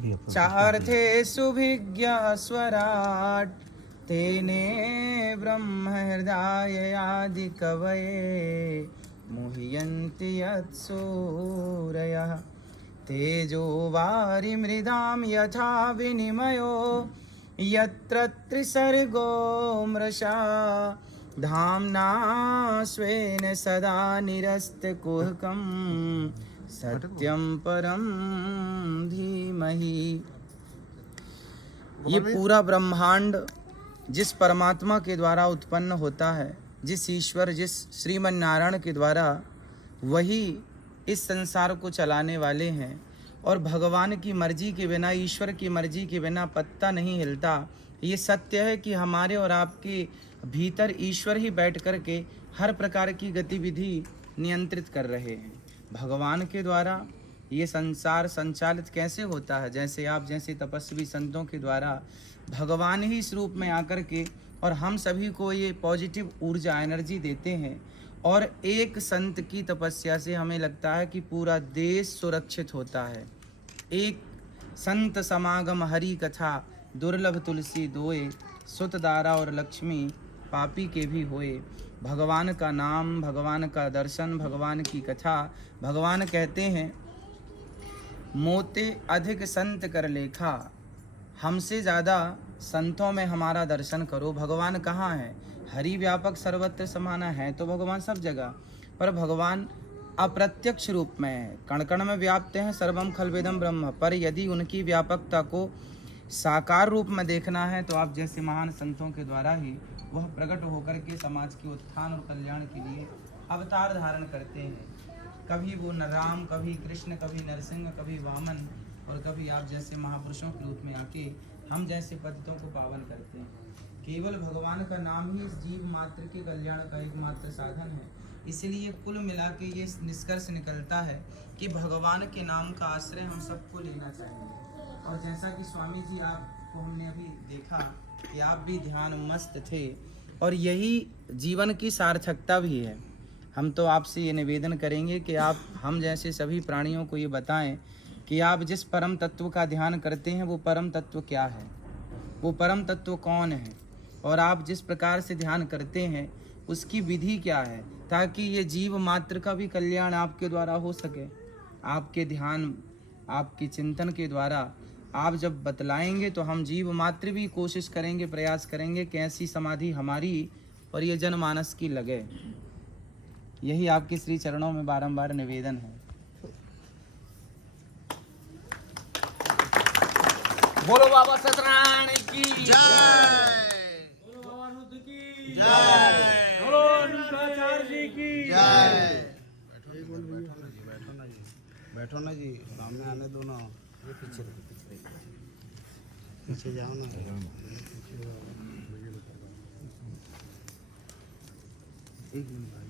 चार्थेषु भिज्ञः स्वराट् तेने ब्रह्महृदाययादिकवये मुह्यन्ति यत्सूरयः तेजो वारिमृदां यथा विनिमयो यत्र त्रिसर्गो मृषा धाम्ना स्वेन सदा निरस्तकुहकं सत्यं परं धीमहि। ये पूरा ब्रह्मांड जिस परमात्मा के द्वारा उत्पन्न होता है, जिस ईश्वर जिस श्रीमन नारायण के द्वारा, वही इस संसार को चलाने वाले हैं। और भगवान की मर्जी के बिना, ईश्वर की मर्जी के बिना पत्ता नहीं हिलता। ये सत्य है कि हमारे और आपके भीतर ईश्वर ही बैठ कर के हर प्रकार की गतिविधि नियंत्रित कर रहे हैं। भगवान के द्वारा ये संसार संचालित कैसे होता है? जैसे आप जैसे तपस्वी संतों के द्वारा भगवान ही इस रूप में आकर के और हम सभी को ये पॉजिटिव ऊर्जा एनर्जी देते हैं। और एक संत की तपस्या से हमें लगता है कि पूरा देश सुरक्षित होता है। एक संत समागम हरि कथा दुर्लभ तुलसी दोए सुत दारा और लक्ष्मी पापी के भी होए। भगवान का नाम, भगवान का दर्शन, भगवान की कथा। भगवान कहते हैं मोते अधिक संत कर लेखा, हमसे ज़्यादा संतों में हमारा दर्शन करो। भगवान कहाँ है? हरि व्यापक सर्वत्र समाना है तो भगवान सब जगह, पर भगवान अप्रत्यक्ष रूप में है। कण कण में व्याप्त हैं सर्वम खलवेदम ब्रह्म। पर यदि उनकी व्यापकता को साकार रूप में देखना है तो आप जैसे महान संतों के द्वारा ही वह प्रकट होकर के समाज के उत्थान और कल्याण के लिए अवतार धारण करते हैं। कभी वो राम, कभी कृष्ण, कभी नरसिंह, कभी वामन, और कभी आप जैसे महापुरुषों के रूप में आके हम जैसे पतितों को पावन करते हैं। केवल भगवान का नाम ही इस जीव मात्र के कल्याण का एकमात्र साधन है। इसलिए कुल मिला के ये निष्कर्ष निकलता है कि भगवान के नाम का आश्रय हम सबको लेना चाहिए। और जैसा कि स्वामी जी आपको हमने अभी देखा कि आप भी ध्यान मस्त थे, और यही जीवन की सार्थकता भी है। हम तो आपसे ये निवेदन करेंगे कि आप हम जैसे सभी प्राणियों को ये बताएं कि आप जिस परम तत्व का ध्यान करते हैं वो परम तत्व क्या है, वो परम तत्व कौन है, और आप जिस प्रकार से ध्यान करते हैं उसकी विधि क्या है, ताकि ये जीव मात्र का भी कल्याण आपके द्वारा हो सके। आपके ध्यान, आपके चिंतन के द्वारा आप जब बतलाएंगे तो हम जीव मात्र भी कोशिश करेंगे, प्रयास करेंगे कि ऐसी समाधि हमारी और ये जनमानस की लगे। यही आपके श्री चरणों में बारंबार निवेदन है। बोलो बाबा सत्यनारायण की जय, बोलो बाबा रुद्र की जय, बोलो शंकराचार्य जी की जय। बैठो ना जी, सामने आने दो ना। ये पीछे पीछे जाओ ना। एक मिनट भाई।